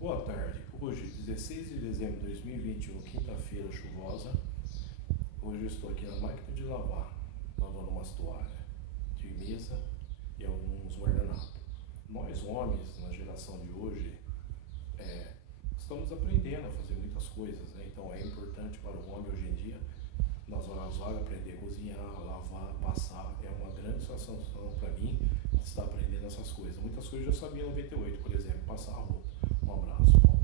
Boa tarde. Hoje, 16 de dezembro de 2021, quinta-feira chuvosa. Hoje eu estou aqui na máquina de lavar, lavando umas toalhas de mesa e alguns guardanapos. Nós, homens, na geração de hoje, estamos aprendendo a fazer muitas coisas, né? Então é importante para o homem hoje em dia, nas horas vagas, aprender a cozinhar, lavar, passar. É uma grande satisfação para mim estar aprendendo essas coisas. Muitas coisas eu já sabia em 98, por exemplo, passar a roupa. Um abraço, Paulo.